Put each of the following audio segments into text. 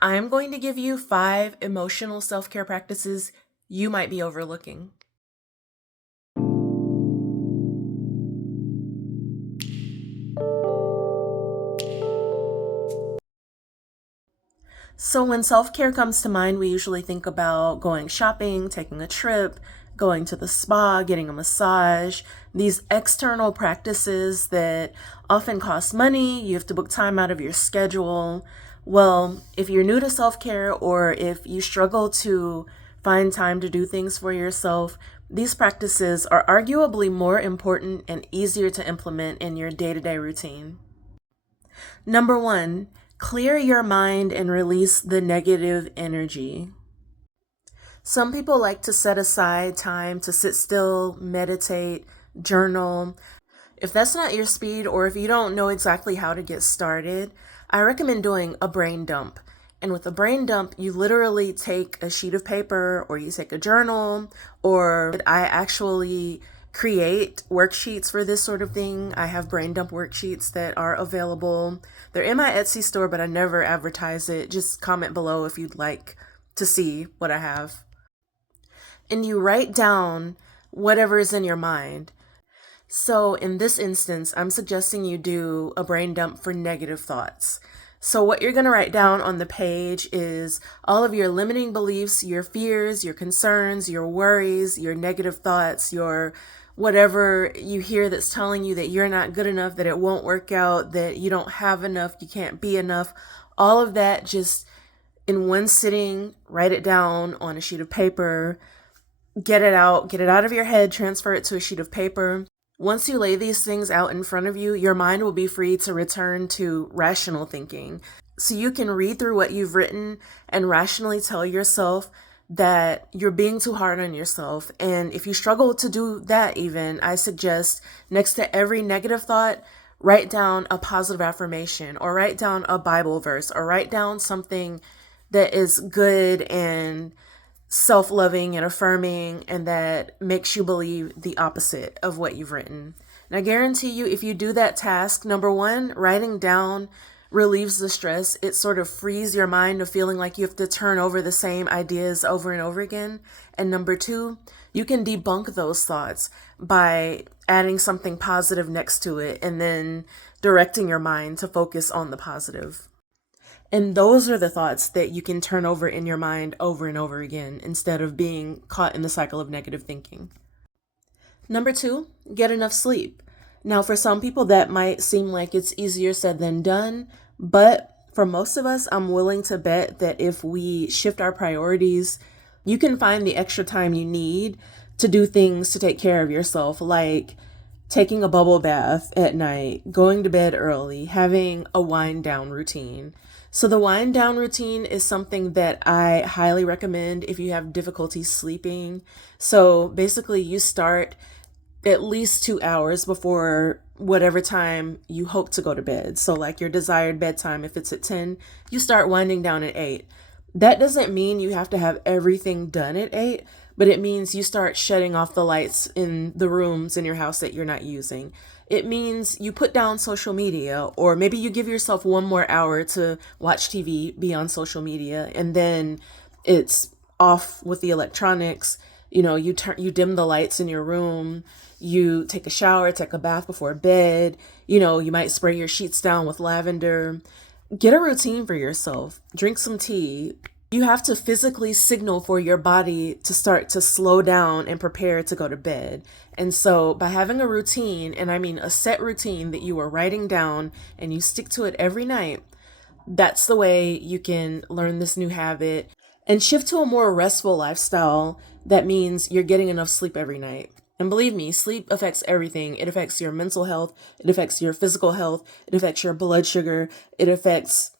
I'm going to give you 5 emotional self-care practices you might be overlooking. So, when self care comes to mind, we usually think about going shopping, taking a trip, going to the spa, getting a massage, these external practices that often cost money. You have to book time out of your schedule. Well, if you're new to self care or if you struggle to find time to do things for yourself, these practices are arguably more important and easier to implement in your day to day routine. Number one, clear your mind and release the negative energy. Some people like to set aside time to sit still, meditate, journal. If that's not your speed, or if you don't know exactly how to get started, I recommend doing a brain dump. And with a brain dump, you literally take a sheet of paper or you take a journal, or I actually create worksheets for this sort of thing. I have brain dump worksheets that are available. They're in my Etsy store, but I never advertise it. Just comment below if you'd like to see what I have. And you write down whatever is in your mind. So, in this instance, I'm suggesting you do a brain dump for negative thoughts. So, what you're going to write down on the page is all of your limiting beliefs, your fears, your concerns, your worries, your negative thoughts, your whatever you hear that's telling you that you're not good enough, that it won't work out, that you don't have enough, you can't be enough. All of that just in one sitting, write it down on a sheet of paper, get it out of your head, transfer it to a sheet of paper. Once you lay these things out in front of you, your mind will be free to return to rational thinking. So you can read through what you've written and rationally tell yourself that you're being too hard on yourself. And if you struggle to do that, even, I suggest next to every negative thought, write down a positive affirmation, or write down a Bible verse, or write down something that is good and self loving and affirming and that makes you believe the opposite of what you've written. And I guarantee you, if you do that task, number one, writing down relieves the stress. It sort of frees your mind of feeling like you have to turn over the same ideas over and over again. And number two, you can debunk those thoughts by adding something positive next to it and then directing your mind to focus on the positive. And those are the thoughts that you can turn over in your mind over and over again instead of being caught in the cycle of negative thinking. Number two, get enough sleep. Now, for some people, that might seem like it's easier said than done, but for most of us, I'm willing to bet that if we shift our priorities, you can find the extra time you need to do things to take care of yourself, like taking a bubble bath at night, going to bed early, having a wind down routine. So, the wind down routine is something that I highly recommend if you have difficulty sleeping. So, basically, you start at least 2 hours before whatever time you hope to go to bed. So, like your desired bedtime, if it's at 10, you start winding down at 8. That doesn't mean you have to have everything done at 8, but it means you start shutting off the lights in the rooms in your house that you're not using. It means you put down social media, or maybe you give yourself one more hour to watch TV, be on social media, and then it's off with the electronics. You dim the lights in your room, you take a shower, take a bath before bed, you might spray your sheets down with lavender. Get a routine for yourself. Drink some tea. You have to physically signal for your body to start to slow down and prepare to go to bed. And so, by having a routine, and I mean a set routine that you are writing down and you stick to it every night, that's the way you can learn this new habit and shift to a more restful lifestyle. That means you're getting enough sleep every night. And believe me, sleep affects everything. It affects your mental health, it affects your physical health, it affects your blood sugar, it affects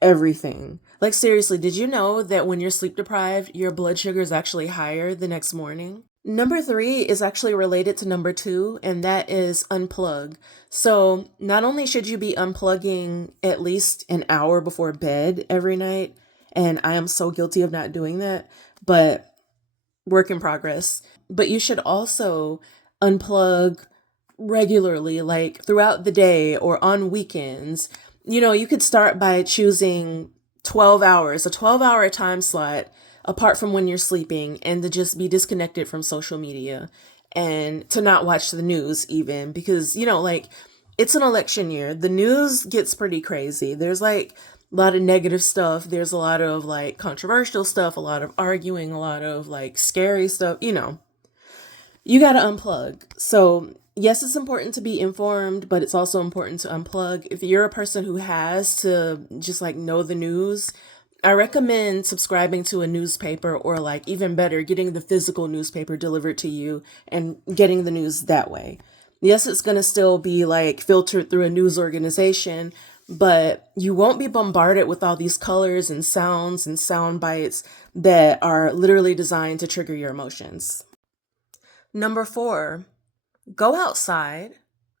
everything. Like, seriously, did you know that when you're sleep deprived, your blood sugar is actually higher the next morning? Number three is actually related to number two, and that is unplug. So, not only should you be unplugging at least an hour before bed every night, and I am so guilty of not doing that, but work in progress, but you should also unplug regularly, like throughout the day or on weekends. You could start by choosing 12 hours, a 12-hour time slot apart from when you're sleeping, and to just be disconnected from social media and to not watch the news even because, like it's an election year. The news gets pretty crazy. There's like a lot of negative stuff. There's a lot of like controversial stuff, a lot of arguing, a lot of like scary stuff, you got to unplug. So, yes, it's important to be informed, but it's also important to unplug. If you're a person who has to just like know the news, I recommend subscribing to a newspaper or like even better, getting the physical newspaper delivered to you and getting the news that way. Yes, it's going to still be like filtered through a news organization, but you won't be bombarded with all these colors and sounds and sound bites that are literally designed to trigger your emotions. Number 4, go outside.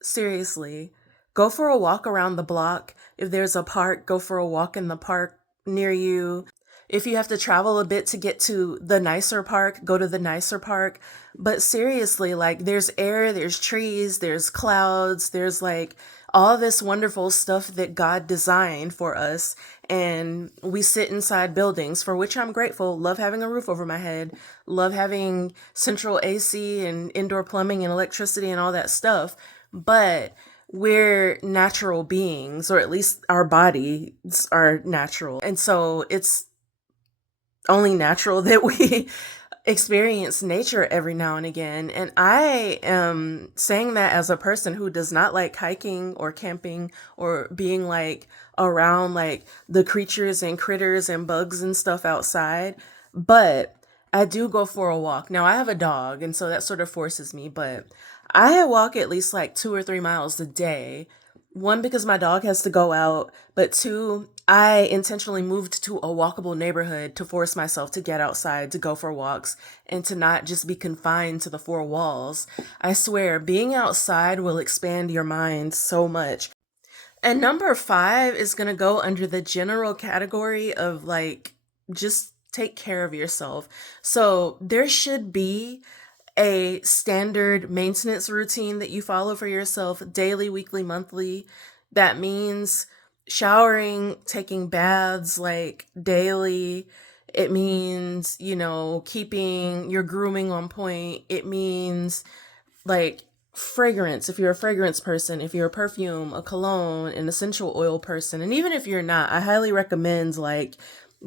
Seriously, go for a walk around the block. If there's a park, go for a walk in the park near you. If you have to travel a bit to get to the nicer park, go to the nicer park. But seriously, like there's air, there's trees, there's clouds, there's like all this wonderful stuff that God designed for us. And we sit inside buildings, for which I'm grateful. Love having a roof over my head, love having central AC and indoor plumbing and electricity and all that stuff. But we're natural beings, or at least our bodies are natural. And so it's only natural that we experience nature every now and again. And I am saying that as a person who does not like hiking or camping or being like around like the creatures and critters and bugs and stuff outside. But I do go for a walk. Now I have a dog, and so that sort of forces me, but I walk at least like 2 or 3 miles a day. One, because my dog has to go out, but two, I intentionally moved to a walkable neighborhood to force myself to get outside, to go for walks, and to not just be confined to the 4 walls. I swear, being outside will expand your mind so much. And number 5 is going to go under the general category of like, just take care of yourself. So there should be a standard maintenance routine that you follow for yourself daily, weekly, monthly. That means showering, taking baths like daily. It means, keeping your grooming on point. It means like fragrance, if you're a fragrance person, if you're a perfume, a cologne, an essential oil person. And even if you're not, I highly recommend like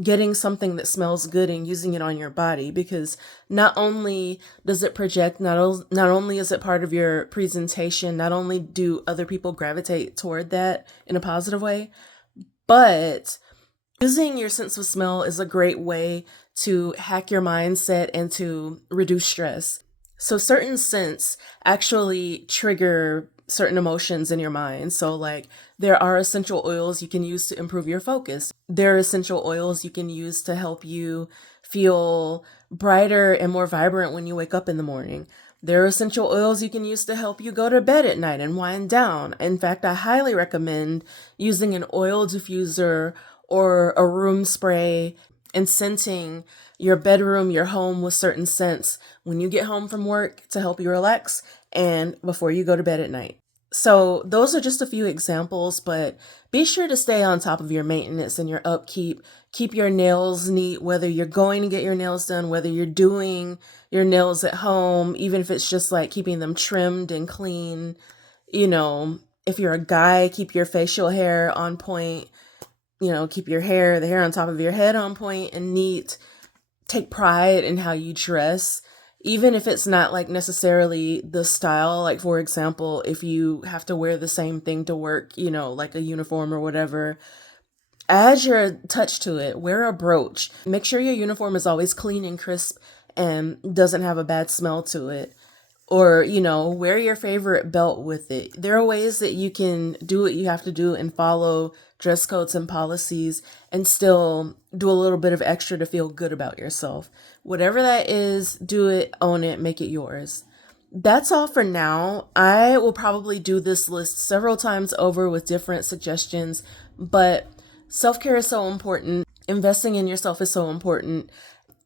getting something that smells good and using it on your body, because not only does it project, not only is it part of your presentation, not only do other people gravitate toward that in a positive way, but using your sense of smell is a great way to hack your mindset and to reduce stress. So certain scents actually trigger certain emotions in your mind. So like there are essential oils you can use to improve your focus. There are essential oils you can use to help you feel brighter and more vibrant when you wake up in the morning. There are essential oils you can use to help you go to bed at night and wind down. In fact, I highly recommend using an oil diffuser or a room spray and scenting your bedroom, your home with certain scents when you get home from work to help you relax and before you go to bed at night. So those are just a few examples, but be sure to stay on top of your maintenance and your upkeep. Keep your nails neat, whether you're going to get your nails done, whether you're doing your nails at home, even if it's just like keeping them trimmed and clean. If you're a guy, keep your facial hair on point. Keep the hair on top of your head on point and neat. Take pride in how you dress, even if it's not like necessarily the style. Like, for example, if you have to wear the same thing to work, like a uniform or whatever, add your touch to it. Wear a brooch. Make sure your uniform is always clean and crisp and doesn't have a bad smell to it. Or, wear your favorite belt with it. There are ways that you can do what you have to do and follow dress codes and policies and still do a little bit of extra to feel good about yourself. Whatever that is, do it, own it, make it yours. That's all for now. I will probably do this list several times over with different suggestions, but self-care is so important. Investing in yourself is so important.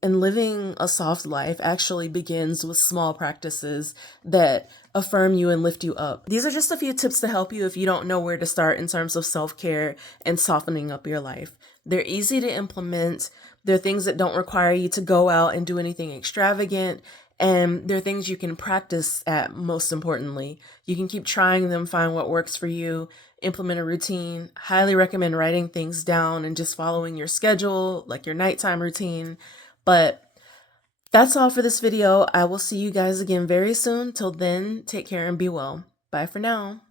And living a soft life actually begins with small practices that affirm you and lift you up. These are just a few tips to help you if you don't know where to start in terms of self-care and softening up your life. They're easy to implement. They're things that don't require you to go out and do anything extravagant. And they're things you can practice at, most importantly. You can keep trying them, find what works for you, implement a routine. Highly recommend writing things down and just following your schedule, like your nighttime routine. But that's all for this video. I will see you guys again very soon. Till then, take care and be well. Bye for now.